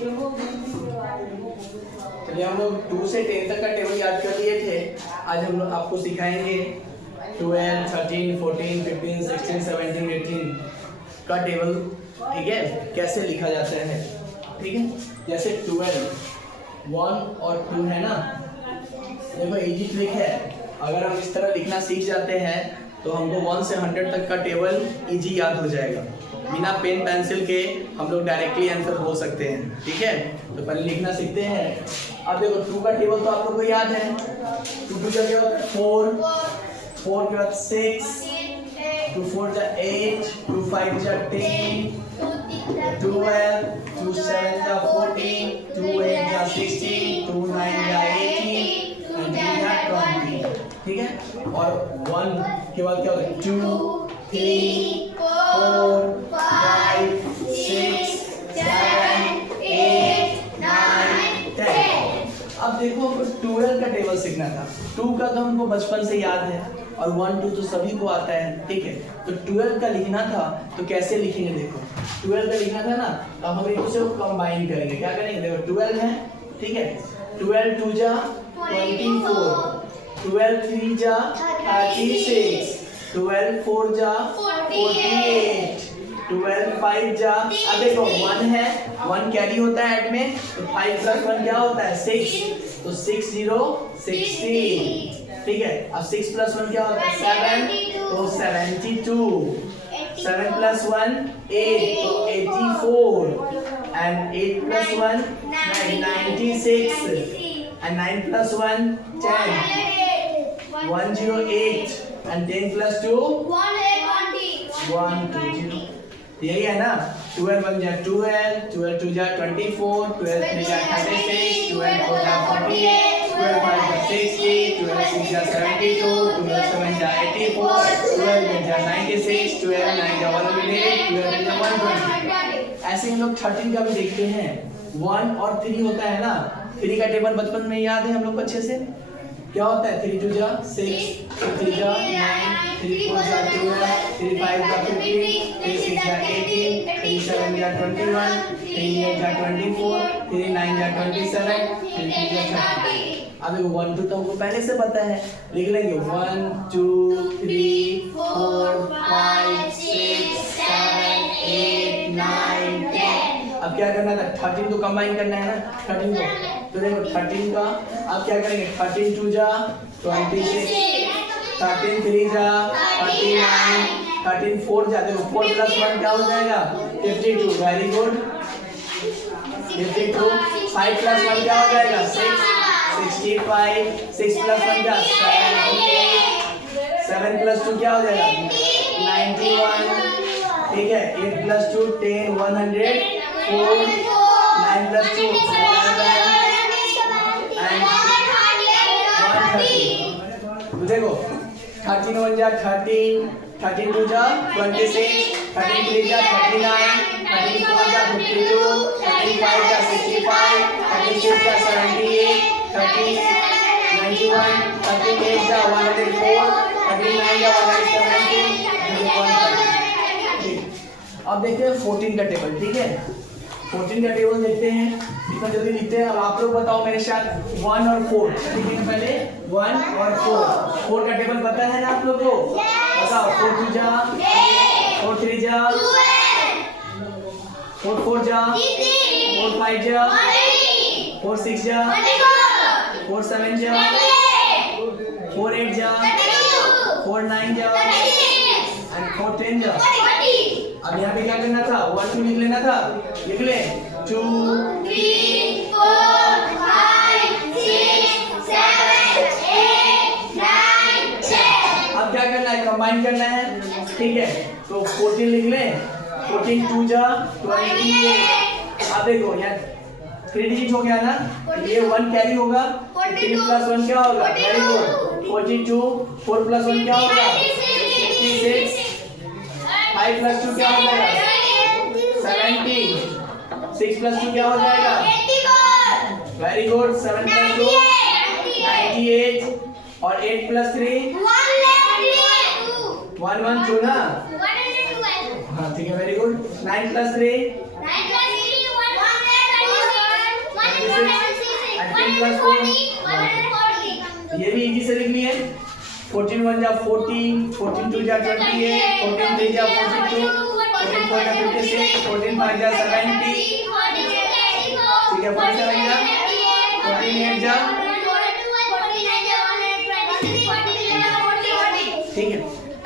चलिए हम लोग 2 से 10 तक का टेबल याद कर लिए थे। आज हम लोग आपको सिखाएंगे 12, 13, 14, 15, 16, 17, 18 का टेबल, ठीक है, कैसे लिखा जाता है। ठीक है, जैसे 12, 1 और 2 है ना, देखो इजी ट्रिक है। अगर हम इस तरह लिखना सीख जाते हैं तो हमको 1 से 100 तक का टेबल इजी याद हो जाएगा। बिना पेन पेंसिल के हम लोग डायरेक्टली आंसर हो सकते हैं। ठीक है, तो पहले लिखना सीखते हैं। अब देखो 2 का टेबल तो आप लोग को याद है। 2 का क्या होता है 4, 4 के बाद 6, 2 4 जा 8, 2 5 जा 10, 12, 2 7 जा 14, 2 8 जा 16, 2 9 जा 18 और 2 जा 20। ठीक है, और 1 के बाद क्या होता है 2 3 4 5 6 7 8 9 10। अब देखो हमको 12 का टेबल सीखना था। 2 का तो हमको बचपन से याद है और 1 2 तो सभी को आता है। ठीक है, तो 12 का लिखना था तो कैसे लिखेंगे। देखो 12 का लिखना था ना, तो हम एक दूसरे को कंबाइन करेंगे। क्या करेंगे, देखो 12 है, ठीक है, 12 2 जा 24, 12 3 जा 36, 12 4 जा 48, 12 5 जा, अब देखो 1 है, 1 कैरी होता है ऐड में, तो 5 प्लस 1 क्या होता है 6, तो 6 0 60। ठीक है, अब 6 प्लस 1 क्या होता है 7, तो 72, 7 प्लस 1 8, तो 84, and 8 plus 1 96, and 9 plus 1 10, 108, and 10 plus 2 120। यही है ना। 12 1 जा 12, 12 2 जा 24, 12 3 जा 36, 12 4 जा 48, 12 5 जा 60, 12 6 जा 72, 12 7 जा 84, 12 8 जा 96, 12 9 जा 108, 12 10 जा 120। ऐसे हम लोग 13 का भी देखते हैं। 1 और 3 होता है ना, 3 का टेबल बचपन में याद है हम लोग को अच्छे से। क्या होता है 3 2 जा 6, 3 जा 9, 3 4 जा 12, 3 5 जा 15, 3 6 जा 18, 3 7 जा 21, 3 8 जा 24, 3 9 जा 27, 3 3 जा 30। अब देखो 1 2 तो हमको पहले से पता है, लिख लेंगे 1 2 3 4 5 6 7 8 9 10। अब क्या करना था 13 को कंबाइन करना है ना, 13 को, तो देखो 13 का अब क्या करेंगे 13 2 जा 26, 13 3 जा 39, 13 4 जा, देखो 4 प्लस 1 क्या हो जाएगा 52, वेरी गुड 52, 5 प्लस 1 क्या हो जाएगा 6, 65, 6 प्लस 1 क्या 78, 7 प्लस 2 क्या हो जाएगा 91। ठीक है, 8 प्लस 2 10, 104, 9 प्लस 2 11 and 130। देखो 13 1 जा 13, 13 2 जा 26, 13 3 जा 39, 13 4 जा 52, 13 5 जा 65, 13 6 जा 78, 13 91, 13 8 जा 104, 13 9 जा 117, 130। अब देखते हैं 14 का टेबल। ठीक है, 14 का टेबल देखते हैं, इतना जल्दी लिखते हैं। अब आप लोग बताओ मेरे साथ 1 और 4 लिखेंगे पहले। 1 और 4 का टेबल पता है ना आप लोग को, बताओ 4 2 जा 4 3 जा 4 4 जा 4 5 जा 4 6 जा 4 7 जा 4 8 जा 4 9 जा and 4 10 जा। अब यहाँ पे क्या करना था 1 2 लिख लेना था, लिख ले 2 3 4 5 6 7 8 9 10। अब क्या करना है कंबाइन करना है। ठीक है, तो 14 लिख ले, 14 2 जा 28। अब देखो यहाँ 3 डिजिट हो गया ना, ये 1 कैरी होगा, 3 प्लस 1 क्या होगा, वेरी गुड 42, 4 प्लस 1 क्या होगा 56, 5 प्लस 2 क्या हो जाएगा 70, 6 प्लस 2 क्या हो जाएगा, वेरी गुड 7 प्लस 2 98, और 8 प्लस 3 112 ना, हाँ ठीक है वेरी गुड। 9 प्लस 3 15 प्लस 4 ये भी इजी से लिख लिए। 14 1 जा 14, 14 2 जा 28, 14 3 जा 42, 14 4 जा 56, 14 5 जा 70, ठीक है 47 जा 48 जा, ठीक है।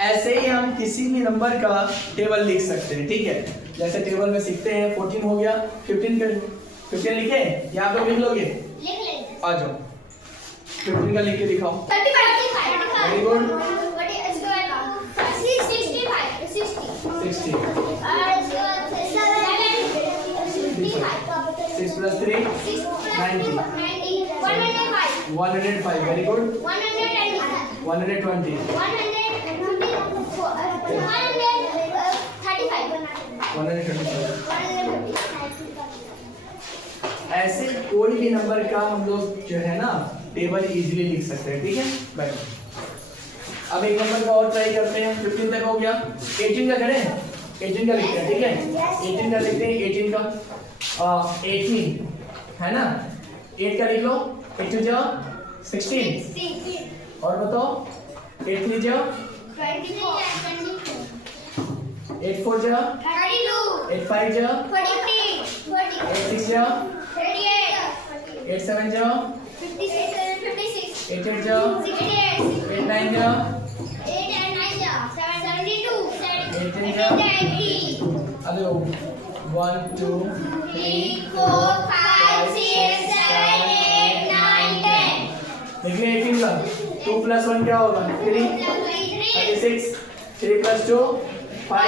ऐसे ही हम किसी भी नंबर का टेबल लिख सकते हैं, ठीक है। जैसे टेबल में सीखते हैं 14 हो गया, 15 लिखे, यहाँ पे लिख लोगे, आ जाओ 15 का लिख के दिखाओ। Very good. 60 6 plus 3 90 105 very good. 120 ऐसे कोई भी नंबर का हम लोग जो है ना टेबल इजीली लिख सकते हैं, ठीक है। बैठो, अब एक नंबर का और ट्राई करते हैं। 15 तक हो गया, 18 का करें, 18 का लिखते हैं, ठीक है। 18 का लिखते हैं, 18 का 18 है ना, 8 का लिख लो, 8 2 जा 16 और बताओ 8 3 जा 8 4 जा 8 5 जा 8 6 जा 8 7 जा 8 8 जा 8 9 जा 8 10 जा। अब 1 2 3 4 5 6 7 8 9 10 देखिए 18 का 2 प्लस 1 क्या होगा 3 36 3 प्लस 2 5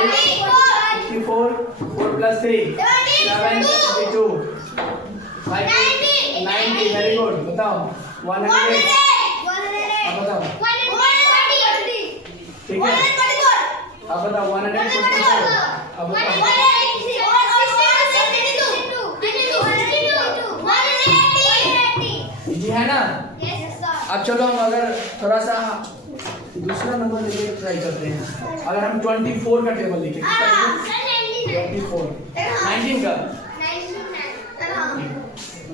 54 4 प्लस 3 7 52 5 90 वेरी गुड। बताओ 100 अब बताओ, ठीक है। अब बताओ 144 अब बताओ जी है ना। अब चलो हम अगर थोड़ा सा दूसरा नंबर लेके ट्राई करते हैं। अगर हम 24 का टेबल लिखें, 24 19 का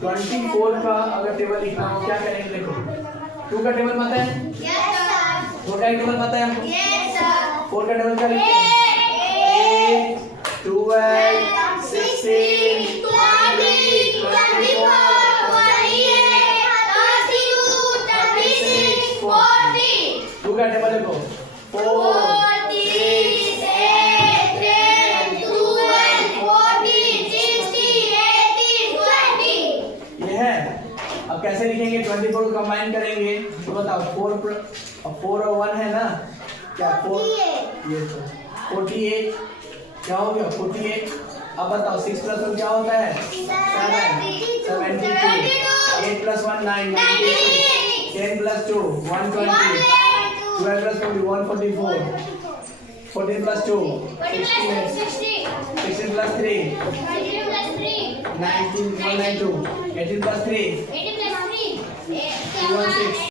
24 का अगर टेबल लिखना हो क्या करेंगे, देखो 2 का टेबल पता है, 4 का टेबल पता है हमको, 4 का टेबल क्या लिखते हैं 8 12 16 20 24 2 का टेबल लिखो 4 6 8 10 12 14 16 18 20 ये है। अब कैसे लिखेंगे 24 को कंबाइन करेंगे तो बताओ 4 और 1 है ना, क्या 4 ये तो 48 क्या हो गया 48। अब बताओ 6 प्लस 1 क्या होता है 7 72 8 plus 1 9 96 10 plus 2 120 12 plus 20 144 14 plus 2 16 16 plus 3 19 192 18 plus 3 216